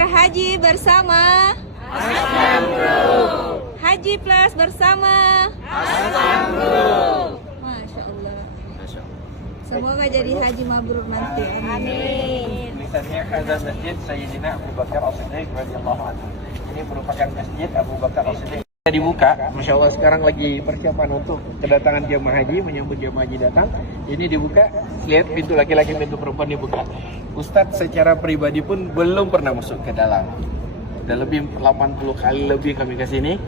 berhaji bersama. Haji Plus bersama. Masya Allah. Semoga jadi haji mabrur nanti. Amin. Misalnya ada masjid Sayyidina Abu Bakar As-Siddiq radhiyallahu anhu. Ini merupakan masjid Abu Bakar As-Siddiq. Dibuka, Masya Allah sekarang lagi persiapan untuk kedatangan jemaah haji, menyambut jemaah haji datang. Ini dibuka, lihat pintu laki-laki, pintu perempuan dibuka. Ustadz secara pribadi pun belum pernah masuk ke dalam. Udah lebih 80 kali lebih kami ke sini,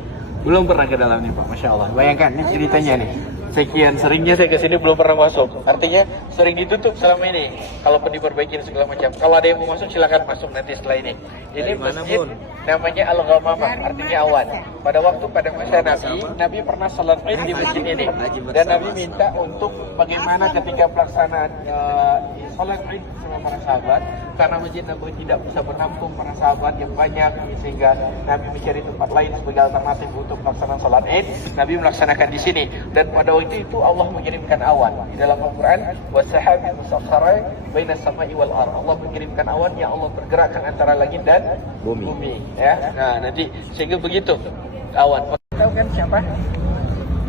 belum pernah ke dalam nih Pak, Masya Allah. Bayangkan, ini ceritanya nih. Sekian seringnya saya ke sini belum pernah masuk. Artinya sering ditutup selama ini. Kalaupun diperbaiki segala macam. Kalau ada yang mau masuk silakan masuk nanti setelah ini. Ini masjid namanya Al-Ghamamah, artinya awan. Pada masa Nabi pernah salat Id di masjid ini. Dan Nabi minta untuk bagaimana ketika pelaksanaan salat Id sama para sahabat, karena masjid Nabi tidak bisa menampung para sahabat yang banyak, sehingga Nabi mencari tempat lain sebagai alternatif untuk pelaksanaan salat Id. Nabi melaksanakan di sini. Dan pada waktu itu Allah mengirimkan awan. Di dalam Al-Quran, wasahabi musakharai baina samai wal ardh. Allah mengirimkan awan yang Allah bergerakkan antara langit dan bumi. Ya. Nah, nanti sehingga begitu awan. Tahu kan siapa?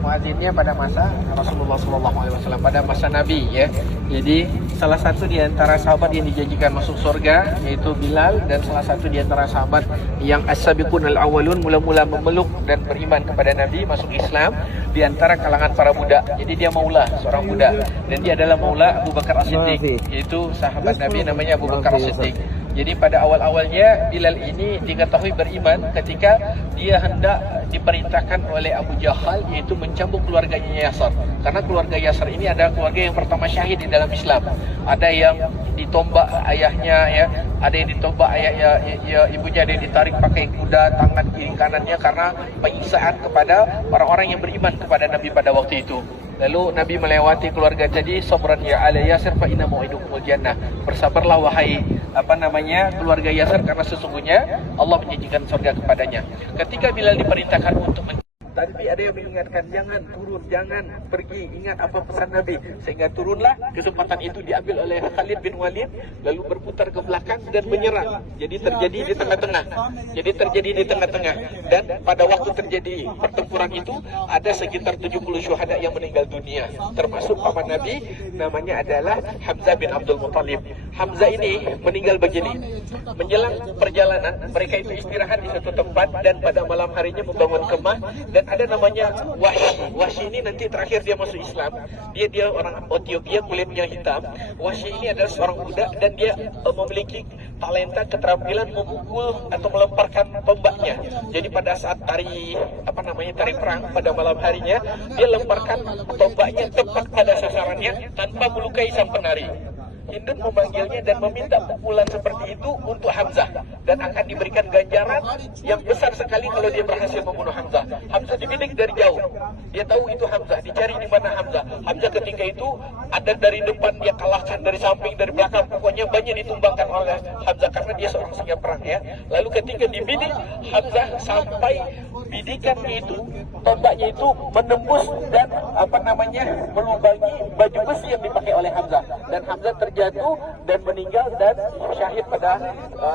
Muadzinnya pada masa Rasulullah SAW, pada masa Nabi, ya. Jadi salah satu di antara sahabat yang dijanjikan masuk surga yaitu Bilal, dan salah satu di antara sahabat yang as-sabiqun al-awwalun, mula-mula memeluk dan beriman kepada Nabi, masuk Islam di antara kalangan para budak. Jadi dia maula, seorang budak, dan dia adalah maula Abu Bakar As-Siddiq, yaitu sahabat Nabi namanya Abu Bakar As-Siddiq. Jadi pada awal-awalnya Bilal ini diketahui beriman ketika dia hendak diperintahkan oleh Abu Jahal, yaitu mencambuk keluarganya Yasar. Karena keluarga Yasar ini adalah keluarga yang pertama syahid di dalam Islam. Ada yang ditombak ayahnya, ya, ada yang ditombak ayahnya, ibunya, ada yang ditarik pakai kuda tangan kiri kanannya karena penyiksaan kepada orang-orang yang beriman kepada Nabi pada waktu itu. Lalu Nabi melewati keluarga tadi, sabran ya ala Yasir fa inna mau'idukumul jannah. Bersabarlah wahai keluarga Yasir, karena sesungguhnya Allah menjanjikan surga kepadanya. Ketika Bilal diperintahkan untuk tapi ada yang mengingatkan, jangan turun, jangan pergi, ingat apa pesan Nabi. Sehingga turunlah, kesempatan itu diambil oleh Khalid bin Walid, lalu berputar ke belakang dan menyerang. Jadi terjadi di tengah-tengah. Dan pada waktu terjadi pertempuran itu, ada sekitar 70 syuhada yang meninggal dunia, termasuk paman Nabi, namanya adalah Hamzah bin Abdul Muttalib. Hamzah ini meninggal begini. Menjelang perjalanan, mereka itu istirahat di satu tempat, dan pada malam harinya membangun kemah, dan ada namanya Wahsy. Wahsy ini nanti terakhir dia masuk Islam. Dia orang Ethiopia, kulitnya hitam. Wahsy ini adalah seorang budak, dan dia memiliki talenta, keterampilan memukul atau melemparkan tombaknya. Jadi pada saat tari perang pada malam harinya, dia lemparkan tombaknya tepat pada sasarannya tanpa melukai sang penari. Hindun memanggilnya dan meminta pukulan seperti itu untuk Hamzah, dan akan diberikan ganjaran yang besar sekali kalau dia berhasil membunuh Hamzah. Hamzah dibidik dari jauh, dia tahu itu Hamzah, dicari di mana Hamzah. Hamzah ketika itu ada dari depan, dia kalahkan dari samping, dari belakang, pokoknya banyak ditumbangkan oleh Hamzah karena dia seorang singa perang, ya. Lalu ketika dibidik Hamzah, sampai bidikannya itu, tombaknya itu menembus dan melubangi baju besi yang dipakai oleh Hamzah, dan Hamzah terjatuh dan meninggal dan syahid pada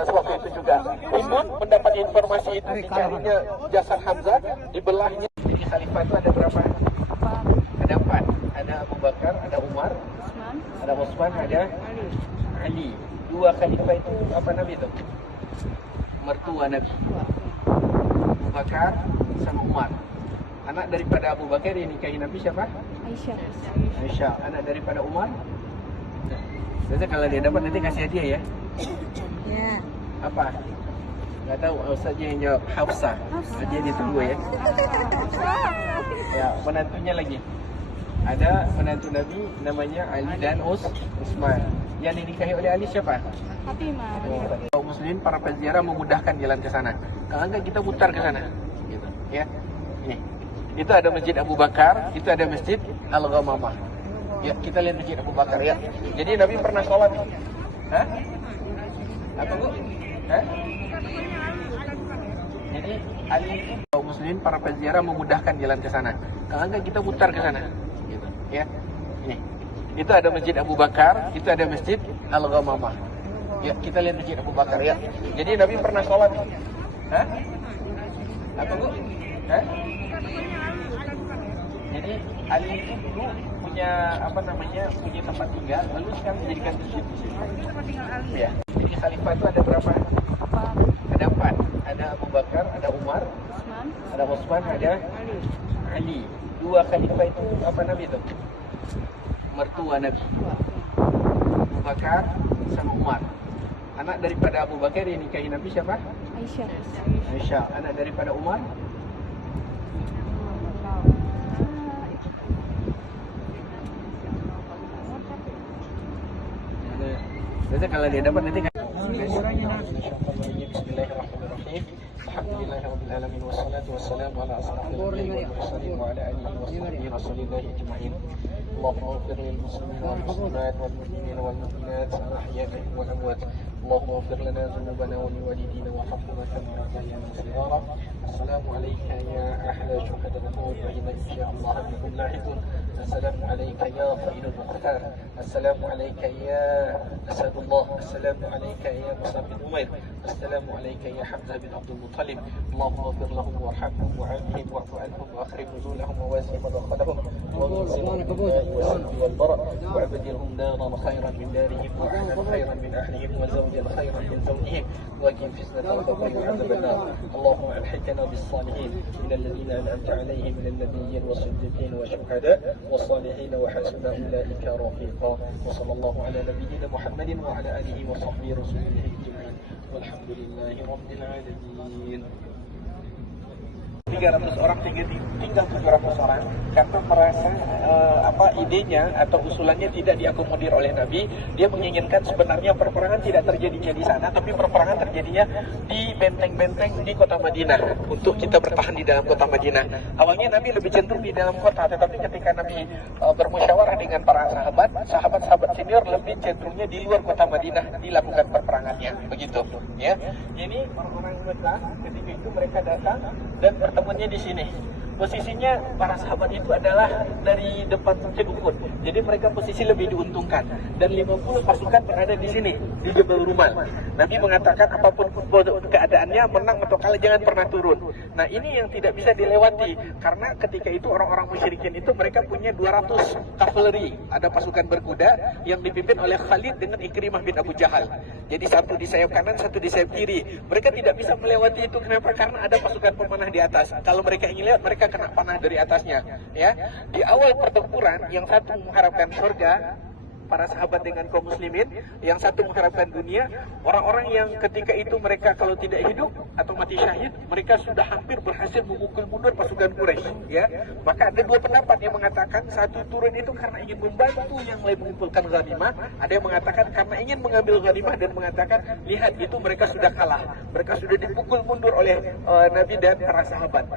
waktu itu juga. Hindun mendapat informasi itu, dicarinya jasad Hamzah, dibelahnya. Di khalifah itu ada berapa? Ada 4. Ada Abu Bakar, ada Umar, ada Utsman, ada Ali. 2 khalifah itu apa Nabi itu? Mertua Nabi. Abu Bakar sama Umar. Anak daripada Abu Bakar yang nikahi Nabi siapa? Aisyah. Anak daripada Umar? Biasa kalau dia dapat nanti kasih hadiah, ya? Ya. Apa? Nggak tahu, Ustaznya yang jawab. Hafsah. Dia ditunggu, ya? Ya, menantunya lagi. Ada menantu Nabi namanya Ali dan Utsman. Yang dinikahi oleh Ali siapa? Fatimah. Kaum muslimin, para peziarah memudahkan jalan ke sana. Kalau enggak kita putar ke sana. Gitu, ya. Ini. Itu ada Masjid Abu Bakar, itu ada Masjid Al-Ghamamah. Ya, kita lihat Masjid Abu Bakar, ya. Jadi Nabi pernah sholat. Hah? Apa bu? Hah? Jadi Ali itu, kaum muslimin, para peziarah memudahkan jalan ke sana. Kalau enggak kita putar ke sana. Gitu, ya. Ini. Itu ada Masjid Abu Bakar, itu ada Masjid Al-Ghamamah. Ya, kita lihat masjid Abu Bakar ya. Jadi Nabi pernah sholat. Hah? Apa Bu? Hah? Jadi Ali itu dulu punya punya tempat tinggal, lalu sekarang dijadikan masjid di sini. Ya. Jadi khalifah itu ada berapa? Ada 4. Ada Abu Bakar, ada Umar, ada Utsman, ada Ali. 2 khalifah itu apa Nabi itu? Mertua Nabi. Abu Bakar sama Umar. Anak daripada Abu Bakar yang nikahi Nabi siapa? Aisyah. Aisyah. Anak daripada Umar? Biasa kalau dia dapat nanti kan. Bismillahirrahmanirrahim. Alhamdulillahirabbil alamin wassalatu wassalamu ala asrofil anbiya'i wal mursalin wa ala alihi washabbihi rasulillahi ajma'in. Allahumma ighfir lil muslimin wal muslimat wal mu'minina wal mu'minat al ahya'i wal amwat. اللهم اغفر لنا ذنوبنا ولوالدينا وارحمنا كما ربيانا صغارا. السلام عليك يا احلى شهداء النور واذا ان شاء الله بكم لاحقون. السلام عليك يا فإن المختار. السلام عليك يا اسد الله. السلام عليك يا مصعب بن عمير. السلام عليك يا حمزه بن عبد المطلب. اللهم اغفر لهم وارحمهم وعافهم واعف عنهم واخرج نزولهم وواسع مدخلهم وانزلهم بالماء والسلم والبرد وابدلهم دارا خيرا من دارهم واهلا خيرا من اهلهم وزوجا خيرا من زوجهم وقهم فتنة القبر وعذاب النار. اللهم الحقنا بالصالحين من الذين انعمت عليهم من النبيين والصديقين والشهداء والصالحين وحسن اولئك رفيقا. وصلى الله على نبينا محمد وعلى اله وصحبه رسوله اجمعين والحمد لله رب العالمين. 300 orang tinggal 700 orang karena merasa idenya atau usulannya tidak diakomodir oleh Nabi. Dia menginginkan sebenarnya perperangan tidak terjadinya di sana, tapi perperangan terjadinya di benteng-benteng di kota Madinah untuk kita bertahan di dalam kota Madinah. Awalnya Nabi lebih cenderung di dalam kota, tetapi ketika Nabi bermusyawarah dengan para sahabat-sahabat senior lebih cenderungnya di luar kota Madinah dilakukan perperangannya, begitu ya. Ini orang-orang Mekah ketika itu mereka datang dan pertemuannya di sini. Posisinya para sahabat itu adalah dari depan Masjid Uhud. Jadi mereka posisi lebih diuntungkan. Dan 50 pasukan berada di sini, di Jabal Rumal. Nabi mengatakan apapun keadaannya, menang atau kalah jangan pernah turun. Nah ini yang tidak bisa dilewati. Karena ketika itu orang-orang musyrikin itu mereka punya 200 kavaleri. Ada pasukan berkuda yang dipimpin oleh Khalid dengan Ikrimah bin Abu Jahal. Jadi satu di sayap kanan, satu di sayap kiri. Mereka tidak bisa melewati itu. Kenapa? Karena ada pasukan pemanah di atas. Kalau mereka ingin lewat, mereka kena panah dari atasnya. Ya, di awal pertempuran yang satu mengharapkan surga, para sahabat dengan kaum muslimin, yang satu mengharapkan dunia. Orang-orang yang ketika itu mereka kalau tidak hidup atau mati syahid, mereka sudah hampir berhasil memukul mundur pasukan Quraisy. Ya, maka ada 2 pendapat yang mengatakan satu turun itu karena ingin membantu yang lain mengumpulkan ghanimah. Ada yang mengatakan karena ingin mengambil ghanimah dan mengatakan lihat itu mereka sudah kalah, mereka sudah dipukul mundur oleh Nabi dan para sahabat.